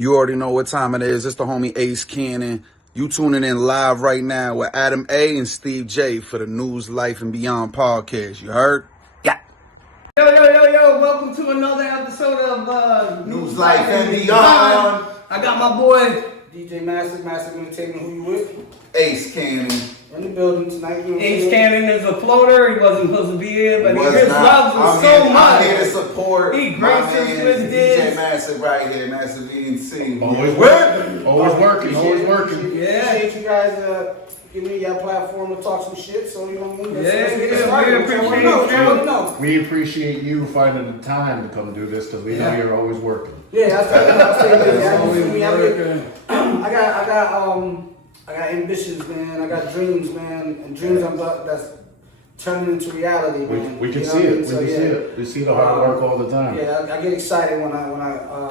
You already know what time it is. It's the homie Ace Kannon. You tuning in live right now with Adam A. and Steve J for the News, Life, and Beyond podcast. You heard? Yeah. Yo. Welcome to another episode of News, Life, and Beyond. I got my boy, DJ MaszV, Entertainment. Who you with? Ace Kannon. In the building tonight. Ace Kannon is a floater. He wasn't supposed to be here, but his love was so much. I'm here to support. He graced us with this. DJ MaszV right here, MaszV ENC. Always working. Always working. Yeah. Appreciate you guys giving me your platform to talk some shit. So you know what I mean? We appreciate you finding the time to come do this because we know you're always working. Yeah, that's always I got ambitions, man. I got dreams, man, and dreams that's turning into reality, man. We can see it. We can see it. We see the hard work all the time. Yeah, I get excited when I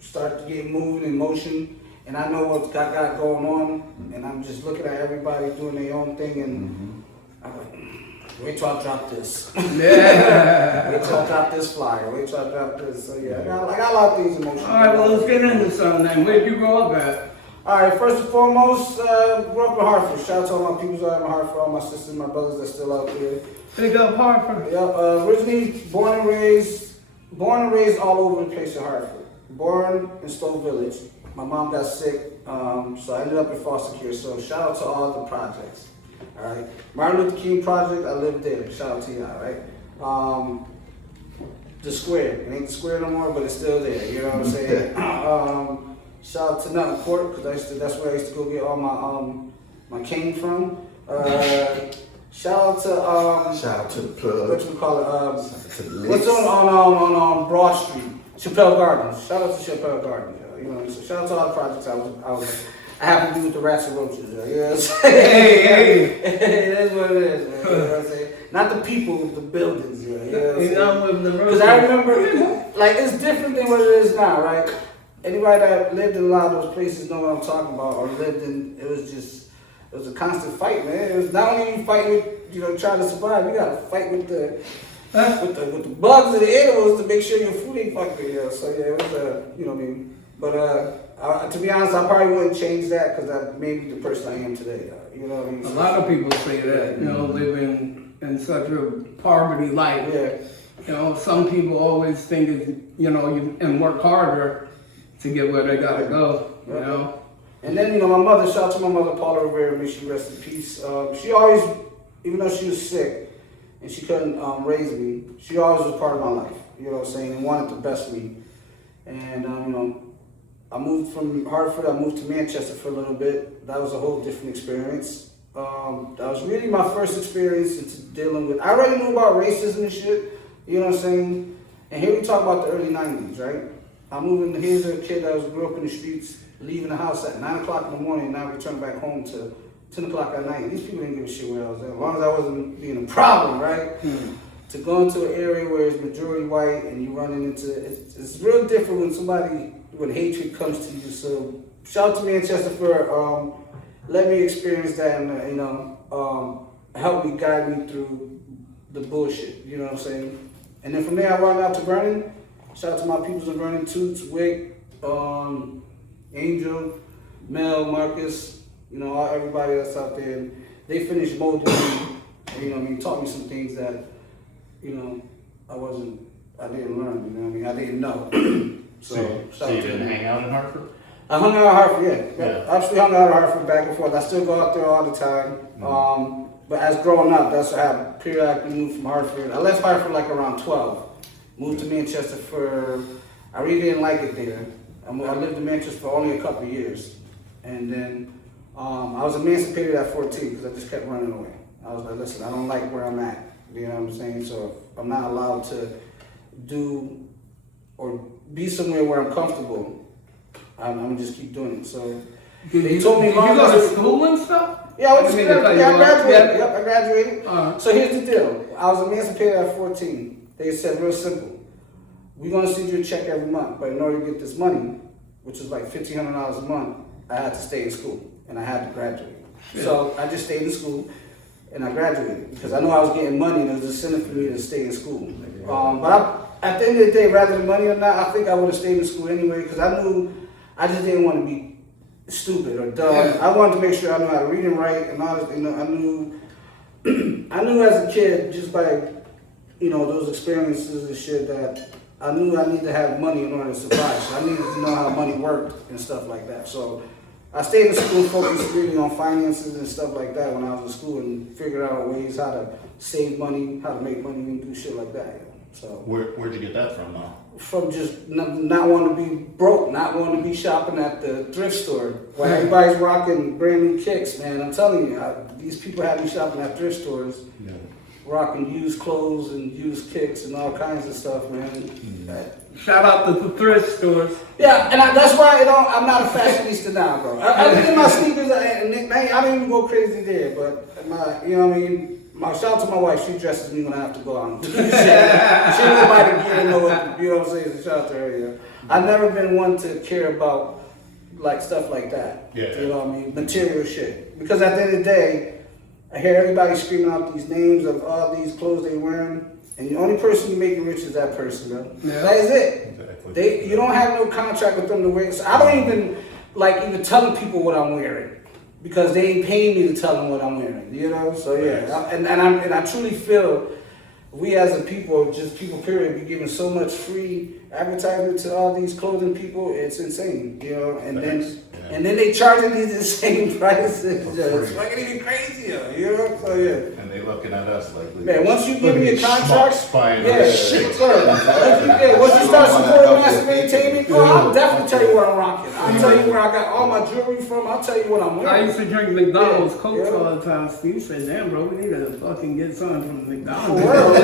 start to get moving in motion, and I know what I got going on, and I'm just looking at everybody doing their own thing, and I'm like, wait till I drop this. Yeah. Wait till I drop this flyer. Wait till I drop this. So yeah, I got a lot of things in motion. All right, well, let's get into something then. Where did you grow up at? All right, first and foremost, grew up in Hartford. Shout out to all my people out in Hartford, all my sisters, my brothers that's still out there. Pick up Hartford. Yeah, originally born and raised all over the place in Hartford. Born in Stowe Village. My mom got sick, so I ended up in foster care. So shout out to all the projects. All right, Martin Luther King Project, I lived there. Shout out to y'all, right? The square, it ain't the square no more, but it's still there. You know what I'm saying? Shout out to Nothing Court, because that's where I used to go get all my cane from. Shout out to the plug. What you call it? To the What's list. on Broad Street? Chappelle Gardens. Shout out to Chappelle Gardens. You know, so shout out to all the projects I have to do with the rats and roaches. You know what I'm saying? Hey. It is what it is. Man. You know what I'm saying? Not the people, the buildings. You know what I'm saying? Because I remember, like, it's different than what it is now, right? Anybody that lived in a lot of those places know what I'm talking about, or lived in, it was a constant fight, man. It was not only you fighting with, trying to survive, you gotta fight with the bugs and the animals to make sure your food ain't fucking, So yeah, it was, you know what I mean? But to be honest, I probably wouldn't change that because that made me the person I am today. You know what I mean? A lot of people say that, living in such a poverty life. Yeah. Some people always think, and work harder to get where they gotta go, And then, my mother, shout out to my mother, Paula Rivera, may she rest in peace. She always, even though she was sick and she couldn't raise me, she always was part of my life, you know what I'm saying, and wanted the best for me. And, I moved from Hartford, I moved to Manchester for a little bit. That was a whole different experience. That was really my first experience into dealing with, I already knew about racism and shit, you know what I'm saying? And here we talk about the early 90s, right? I'm moving, here's a kid that grew up in the streets, leaving the house at 9 o'clock in the morning, and I return back home to 10 o'clock at night. These people didn't give a shit where I was at, as long as I wasn't being a problem, right? To go into an area where it's majority white and you running into, it's real different when hatred comes to you. So shout out to Manchester for let me experience that and, help me, guide me through the bullshit, you know what I'm saying? And then from there I run out to Vernon. Shout out to my peoples in Vernon, Toots, Wick, Angel, Mel, Marcus, everybody that's out there. And they finished molding me, and, taught me some things that, I didn't learn, I didn't know. So you didn't hang out in Hartford? I hung out in Hartford, yeah. Absolutely hung out in Hartford back and forth. I still go out there all the time. But as growing up, that's what happened. Periodically moved from Hartford. I left Hartford like around 12. Moved to Manchester I really didn't like it there. I lived in Manchester for only a couple of years. And then I was emancipated at 14 because I just kept running away. I was like, listen, I don't like where I'm at. You know what I'm saying? So if I'm not allowed to do or be somewhere where I'm comfortable, I'm going to just keep doing it. So they told me... Did you go to school and stuff? Yeah, I graduated. Yep, I graduated. Uh-huh. So here's the deal. I was emancipated at 14. They said real simple. We're going to send you a check every month, but in order to get this money, which is like $1,500 a month, I had to stay in school and I had to graduate. Yeah. So I just stayed in school and I graduated because I knew I was getting money and it was incentive for me to stay in school. But at the end of the day, rather than money or not, I think I would have stayed in school anyway because I knew I just didn't want to be stupid or dumb. Yeah. I wanted to make sure I knew how to read and write and all this. You know, I knew as a kid just by those experiences and shit that I knew I needed to have money in order to survive. So I needed to know how money worked and stuff like that. So I stayed in school, focused really on finances and stuff like that when I was in school, and figured out ways how to save money, how to make money, and do shit like that. So Where'd you get that from, though? from just not wanting to be broke, not wanting to be shopping at the thrift store where everybody's rocking brand new kicks, man. I'm telling you, these people have me shopping at thrift stores, rocking used clothes and used kicks and all kinds of stuff, man. Shout out to the thrift stores. Yeah, and that's why I'm not a fashionista now, bro. I look at my sneakers, and man, I don't even go crazy there, but you know what I mean? Shout out to my wife, she dresses me when I have to go out and do shit. She nobody can know what, you know what I'm saying? So shout out to her, yeah. I've never been one to care about like stuff like that. Yeah. You know what I mean? Material shit. Because at the end of the day, I hear everybody screaming out these names of all these clothes they wearing, and the only person you making rich is that person, bro. Yeah. That is it. Exactly. You don't have no contract with them to wear. So I don't even telling people what I'm wearing because they ain't paying me to tell them what I'm wearing. You know, so yeah. And I truly feel we as a people, just people period, be giving so much free advertisement to all these clothing people. It's insane. You know, and then they charging these insane prices. It's fucking even crazier. You know, so yeah. And they looking at us like, Man, once you give me a contract, once you start supporting MaszV Entertainment, bro, I'll definitely tell you what I'm rocking. I'll tell you where I got all my jewelry from. I'll tell you what I'm I wearing. used to drink McDonald's Cokes all the time. Steve said, damn, bro, we need to fucking get something from McDonald's. Word.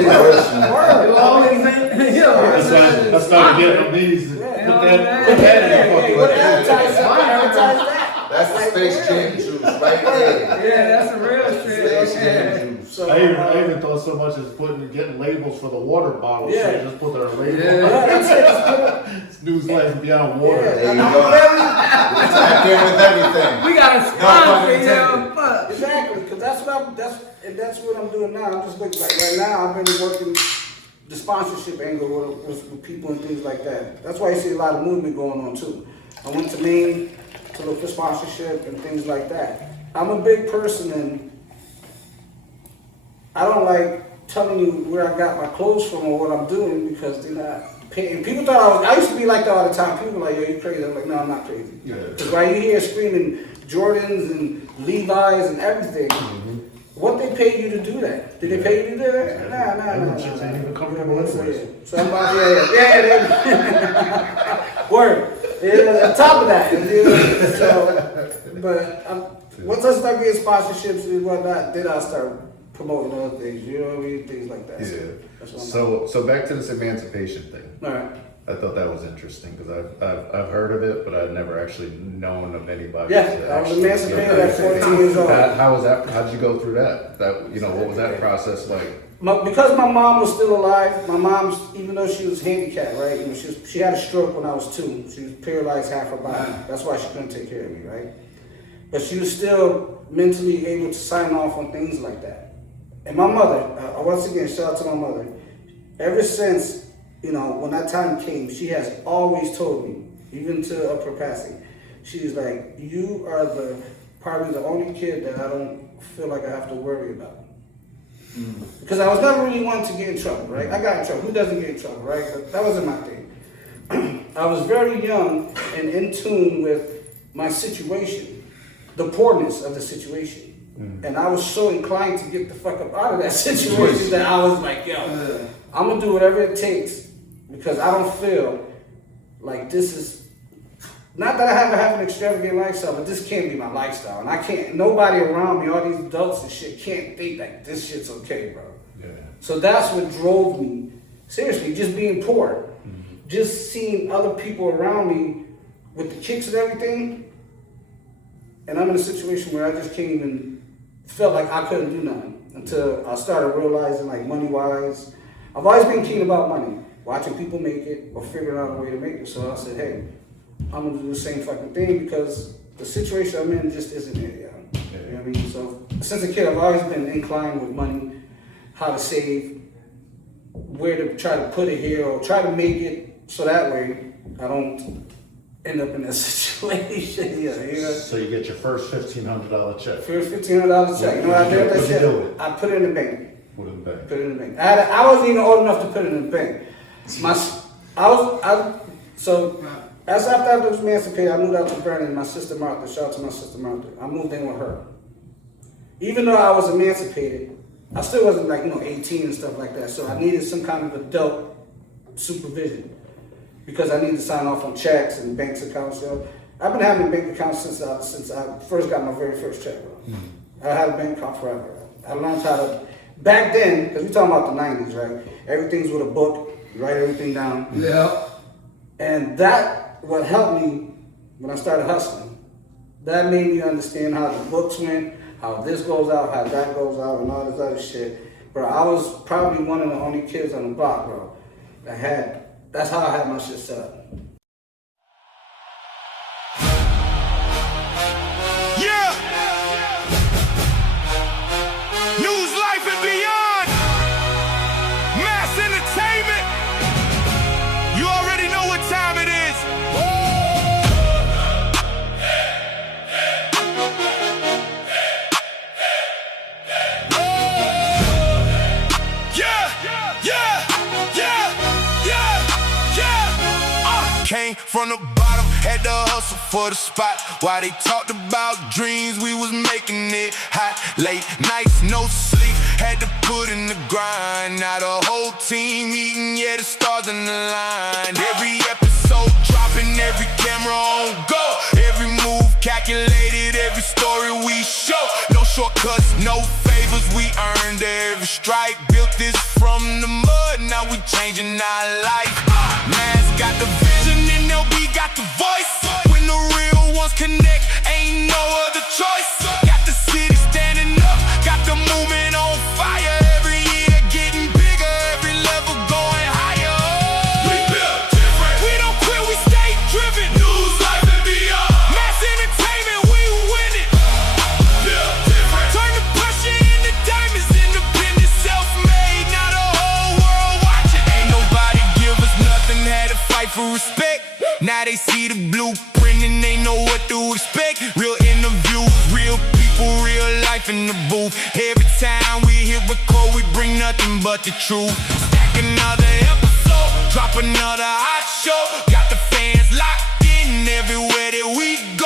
I started getting on these. Advertise that. That's the Space Jam juice right there. Yeah, that's a real shit. Space Jam juice. So, I even thought so much as getting labels for the water bottles. Yeah. So you just put their label. that's News life beyond water. There you go. Back in with everything. We got a sponsor, fuck. Exactly, because that's what I'm doing now. I'm just looking like right now. I've been working the sponsorship angle with people and things like that. That's why you see a lot of movement going on too. I went to Maine to look for sponsorship and things like that. I'm a big person and I don't like telling you where I got my clothes from or what I'm doing because they're not paying. People thought I used to be like that all the time. People were like, yo, you crazy. I'm like, no, I'm not crazy. Because while you hear screaming Jordans and Levi's and everything, what they pay you to do that? Did they pay you to do that? Nah. Chicks ain't even comfortable anyways. Somebody, word. Yeah, on top of that. Once I start getting sponsorships and whatnot, then I'll start promoting other things. You know what I mean? Things like that. Yeah. So back to this emancipation thing. All right. I thought that was interesting because I've heard of it, but I'd never actually known of anybody. Yeah, I was emancipated at 14 years old. How was that? How'd you go through that? What was that process like? Because my mom was still alive, my mom's, even though she was handicapped, right? You know, she had a stroke when I was 2. She was paralyzed half her body. That's why she couldn't take care of me, right? But she was still mentally able to sign off on things like that. And my mother, once again, shout out to my mother. Ever since, when that time came, she has always told me, even to her passing, she's like, you are probably the only kid that I don't feel like I have to worry about. Because I was never really one to get in trouble, right? I got in trouble. Who doesn't get in trouble, right? But that wasn't my thing. I was very young and in tune with my situation, the poorness of the situation. And I was so inclined to get the fuck up out of that situation that I was like, yo, I'm going to do whatever it takes because I don't feel like this is, not that I have an extravagant lifestyle, but this can't be my lifestyle. And I can't, nobody around me, all these adults and shit, can't think like this shit's okay, bro. Yeah. So that's what drove me, seriously, just being poor. Just seeing other people around me with the kicks and everything. And I'm in a situation where I just can't even, felt like I couldn't do nothing until I started realizing, like, money-wise. I've always been keen about money, watching people make it or figuring out a way to make it. So I said, hey, I'm gonna do the same fucking thing because the situation I'm in just isn't it, yo. You know what I mean? So since a kid, I've always been inclined with money, how to save, where to try to put it here or try to make it so that way I don't end up in a situation here. You know? So you get your first $1,500 check. First $1,500 check. You know what I did? What you do with it? I put it in the bank. Put it in the bank. Put it in the bank. I wasn't even old enough to put it in the bank. So as after I was emancipated, I moved out to Vernon. My sister Martha, shout out to my sister Martha. I moved in with her. Even though I was emancipated, I still wasn't 18 and stuff like that. So I needed some kind of adult supervision because I needed to sign off on checks and bank accounts. So I've been having a bank account since I first got my very first check. I had a bank account forever. I learned how to, back then, because we're talking about the 90s, right? Everything's with a book, you write everything down. Yeah. And that what helped me when I started hustling. That made me understand how the books went, how this goes out, how that goes out, and all this other shit. Bro, I was probably one of the only kids on the block, bro, that's how I had my shit set up. Yeah! News, life, and beyond! Mass entertainment! You already know what time it is! Came from the bottom, had to hustle for the spot. While they talked about dreams, we was making it hot. Late nights, no sleep, had to put in the grind. Now the whole team eating, yeah, the stars in the line. Every episode dropping, every camera on go. Every move calculated, every story we show. No shortcuts, no favors, we earned every stripe. Built this from the mud, now we changing our life. Man's got the vision and LB got the voice. When the real ones connect, ain't no other choice. Got the city standing up, got the movement on fire. Every year getting bigger, every level going higher. We built different, we don't quit, we stay driven. News, life, and beyond. Mass entertainment, we win it. Built different, turn the pressure into diamonds. Independent, self-made, now the whole world watching. Ain't nobody give us nothing, had to fight for respect. Now they see the blueprint and they know what to expect. Real interviews, real people, real life in the booth. Every time we hit record, we bring nothing but the truth. Stack another episode, drop another hot show. Got the fans locked in everywhere that we go.